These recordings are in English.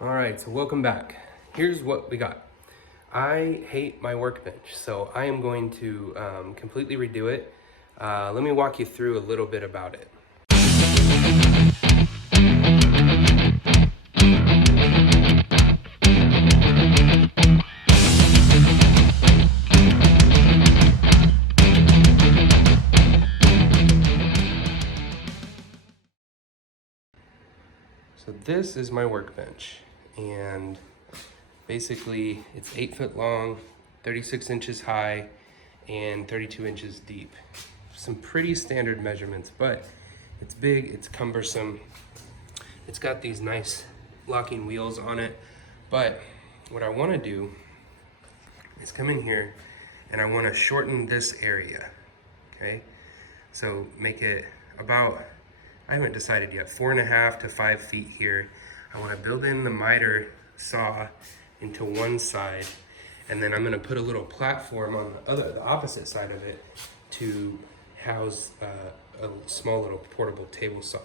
All right, so welcome back. Here's what we got. I hate my workbench, so I am going to completely redo it. Let me walk you through a little bit about it. So this is my workbench, and basically it's 8 foot long, 36 inches high, and 32 inches deep. Some pretty standard measurements, but it's big, it's cumbersome. It's got these nice locking wheels on it, but what I want to do is come in here and I want to shorten this area, okay? So make it about, I haven't decided yet, 4.5 to 5 feet here. I want to build in the miter saw into one side, and then I'm going to put a little platform on the opposite side of it to house a small little portable table saw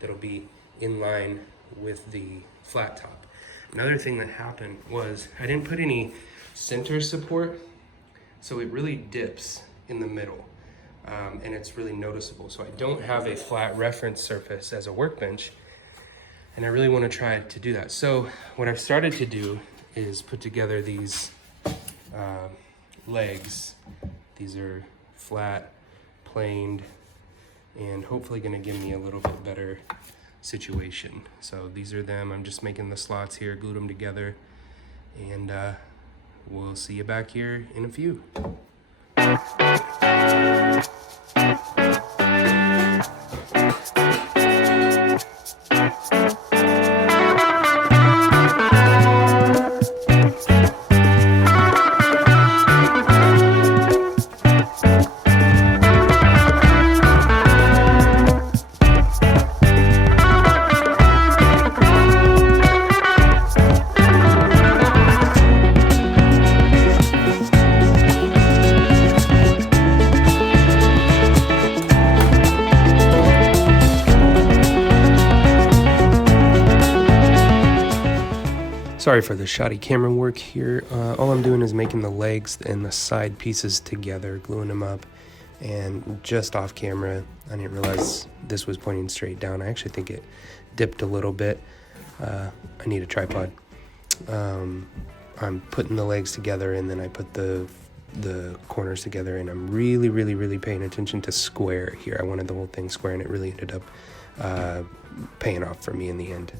that'll be in line with the flat top. Another thing that happened was I didn't put any center support, so it really dips in the middle. And it's really noticeable. So I don't have a flat reference surface as a workbench, and I really want to try to do that. So what I've started to do is put together these legs. These are flat, planed, and hopefully going to give me a little bit better situation. So these are them. I'm just making the slots here, glued them together, and we'll see you back here in a few. Sorry for the shoddy camera work here. All I'm doing is making the legs and the side pieces together, gluing them up, and just off camera, I didn't realize this was pointing straight down. I actually think it dipped a little bit. I need a tripod. I'm putting the legs together, and then I put the corners together, and I'm really paying attention to square here. I wanted the whole thing square, and it really ended up paying off for me in the end.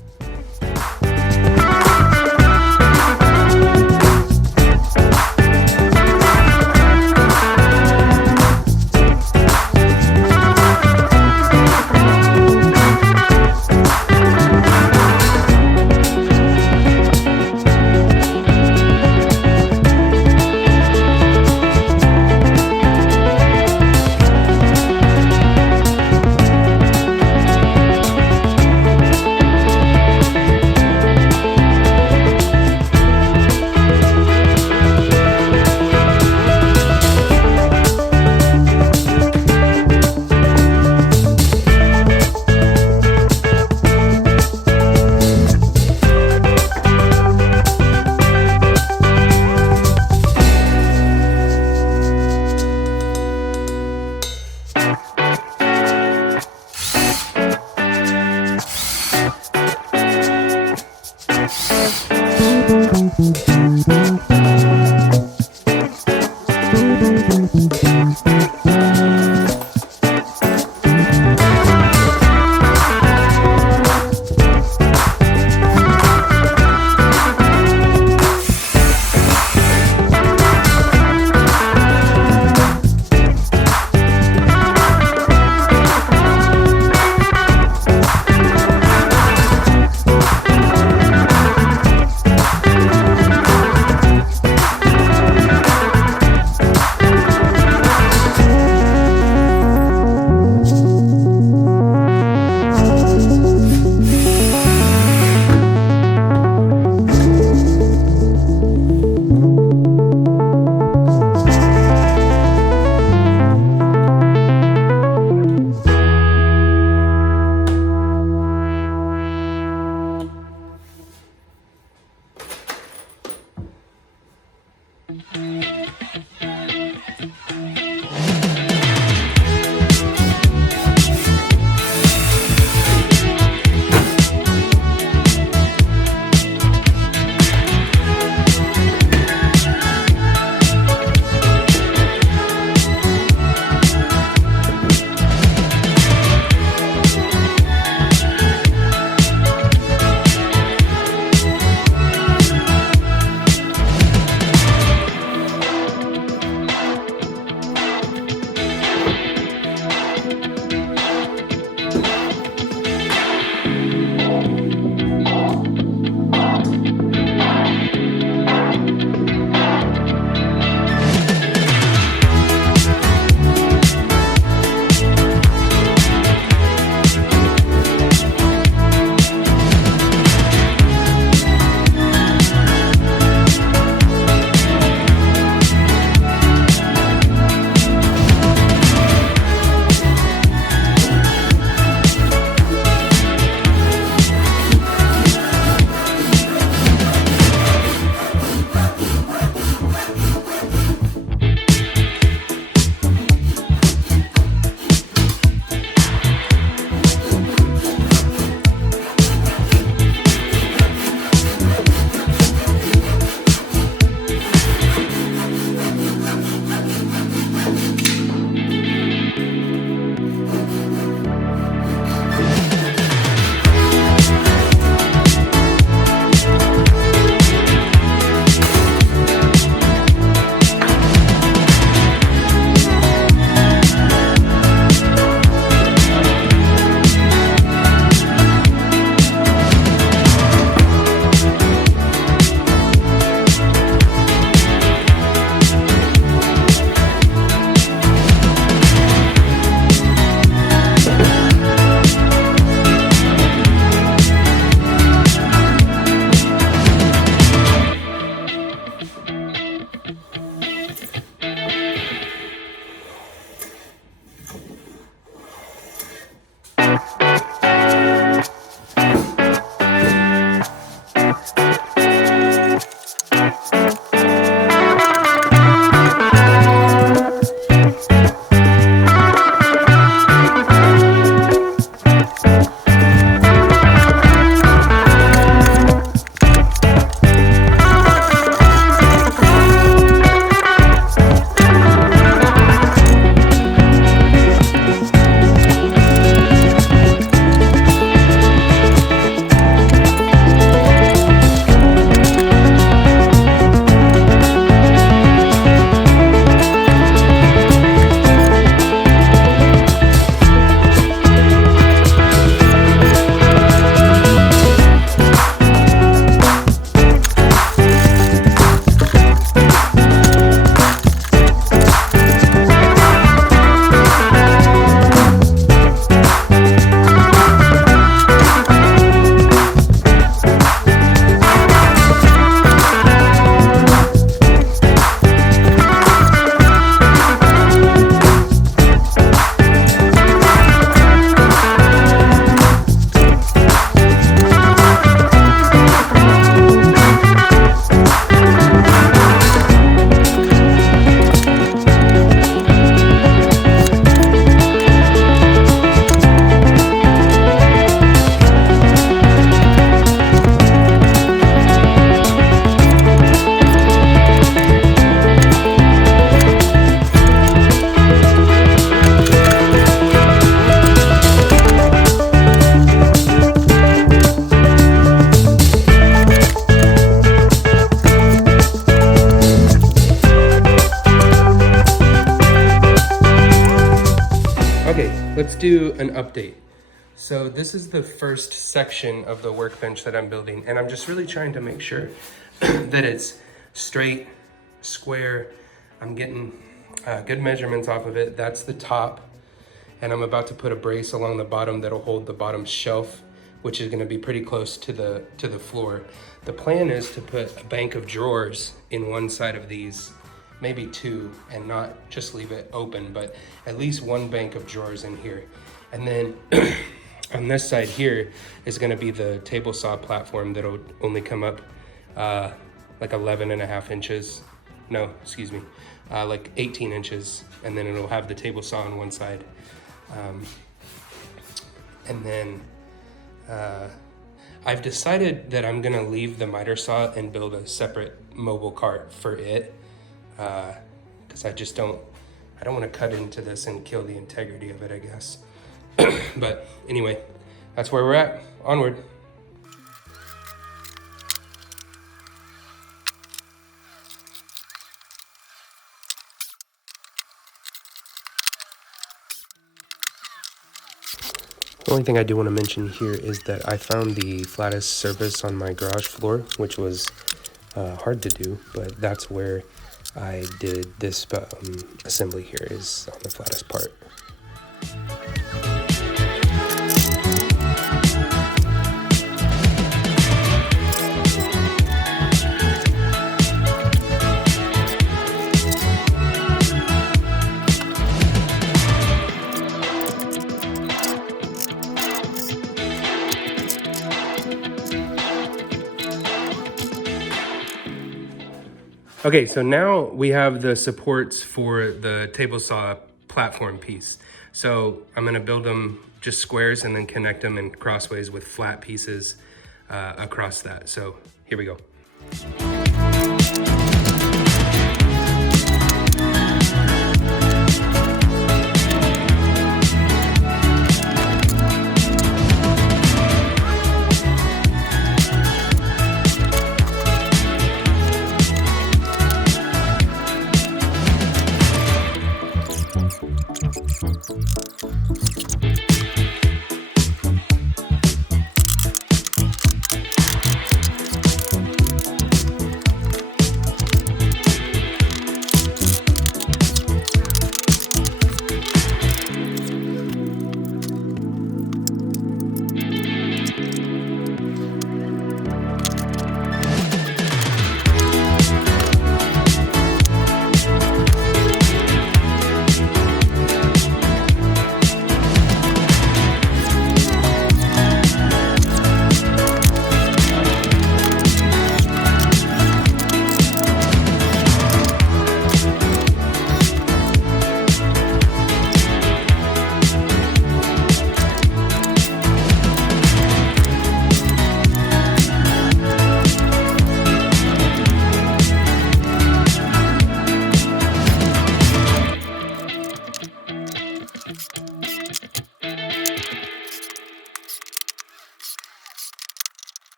do an update. So this is the first section of the workbench that I'm building, and I'm just really trying to make sure that it's straight, square. I'm getting good measurements off of it. That's the top, and I'm about to put a brace along the bottom that'll hold the bottom shelf, which is gonna be pretty close to the floor. The plan is to put a bank of drawers in one side of these, maybe two, and not just leave it open, but at least one bank of drawers in here. And then on this side here is gonna be the table saw platform that'll only come up like 11.5 inches. No, excuse me, like 18 inches. And then it'll have the table saw on one side. And then I've decided that I'm gonna leave the miter saw and build a separate mobile cart for it. Cause I don't wanna cut into this and kill the integrity of it, I guess. But anyway, that's where we're at. Onward. The only thing I do want to mention here is that I found the flattest surface on my garage floor, which was hard to do, but that's where I did this assembly here, is on the flattest part. Okay, so now we have the supports for the table saw platform piece. So I'm gonna build them just squares and then connect them in crossways with flat pieces across that. So here we go.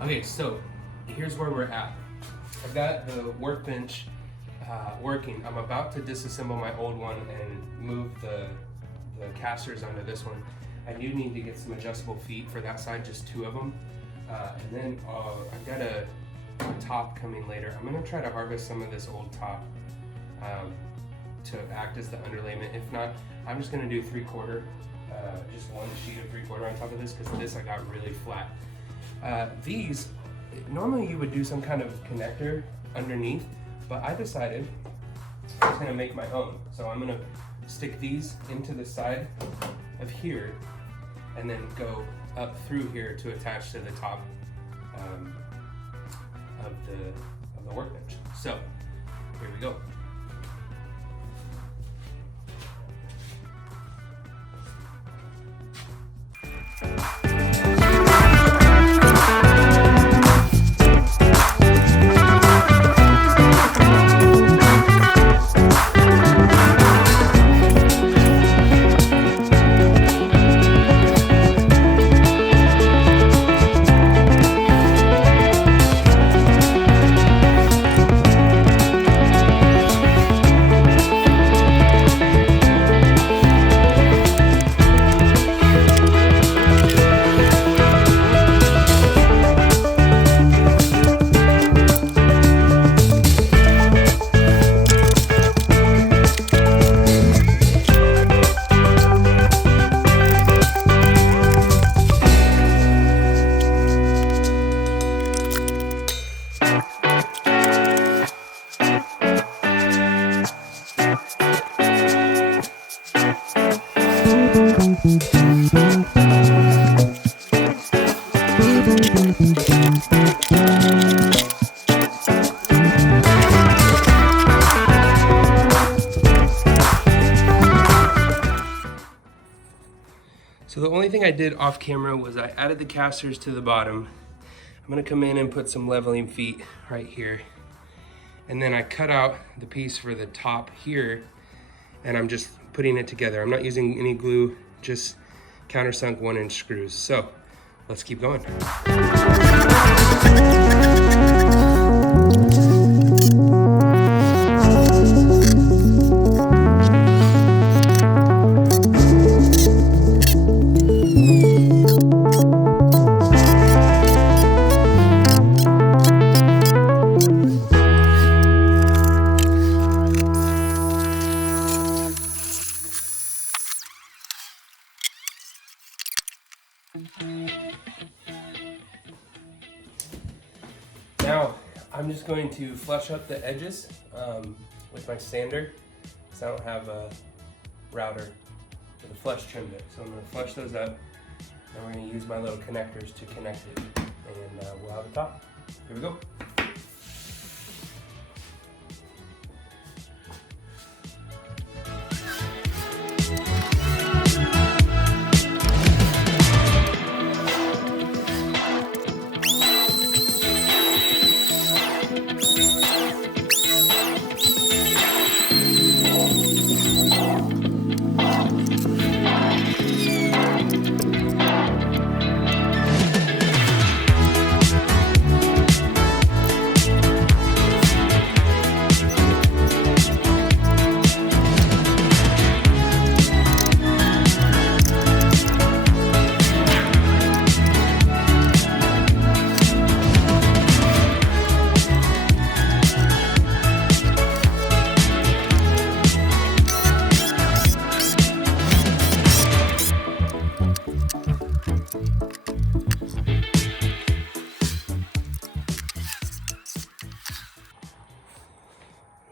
Okay, so here's where we're at. I've got the workbench working. I'm about to disassemble my old one and move the casters onto this one. I do need to get some adjustable feet for that side, just 2 of them. And then I've got a top coming later. I'm gonna try to harvest some of this old top to act as the underlayment. If not, I'm just gonna do 3/4, just one sheet of 3/4 on top of this, because this I got really flat. These, normally you would do some kind of connector underneath, but I decided I was gonna make my own. So I'm gonna stick these into the side of here and then go up through here to attach to the top of the workbench. So here we go. So the only thing I did off camera was I added the casters to the bottom. I'm gonna come in and put some leveling feet right here. And then I cut out the piece for the top here, and I'm just putting it together. I'm not using any glue, just countersunk 1-inch screws. So let's keep going. Now, I'm just going to flush up the edges with my sander, because I don't have a router with a flush trim bit. So I'm going to flush those up, and we're going to use my little connectors to connect it, and we'll have a top. Here we go.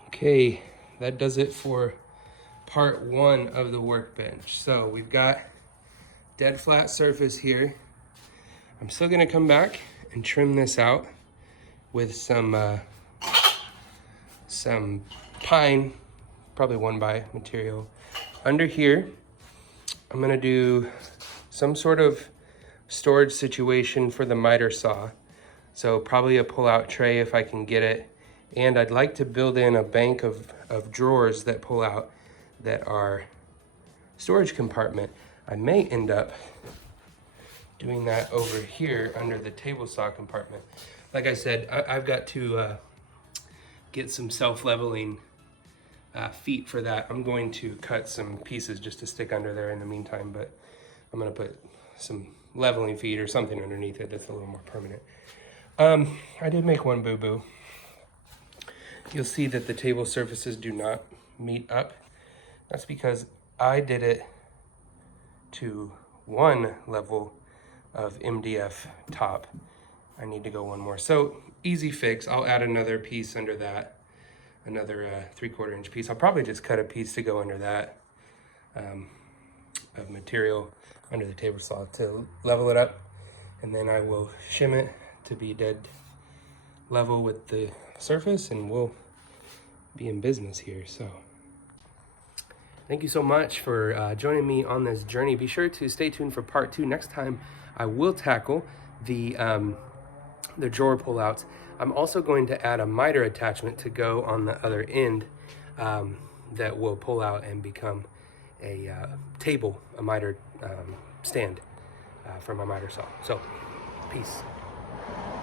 Okay, that does it for part 1 of the workbench. So we've got dead flat surface here. I'm still gonna come back and trim this out with some pine, probably 1x material. Under here, I'm gonna do some sort of storage situation for the miter saw. So probably a pull-out tray if I can get it. And I'd like to build in a bank of drawers that pull out that are storage compartment. I may end up doing that over here under the table saw compartment. Like I said, I've got to get some self-leveling feet for that. I'm going to cut some pieces just to stick under there in the meantime, but I'm gonna put some leveling feet or something underneath it that's a little more permanent. I did make one boo-boo. You'll see that the table surfaces do not meet up. That's because I did it to 1 level of MDF top. I need to go 1 more. So easy fix. I'll add another piece under that, another 3/4 inch piece. I'll probably just cut a piece to go under that of material under the table saw to level it up. And then I will shim it to be dead level with the surface, and we'll be in business here. So thank you so much for joining me on this journey. Be sure to stay tuned for part 2. Next time I will tackle the drawer pullouts. I'm also going to add a miter attachment to go on the other end that will pull out and become a table, a miter stand for my miter saw. So peace.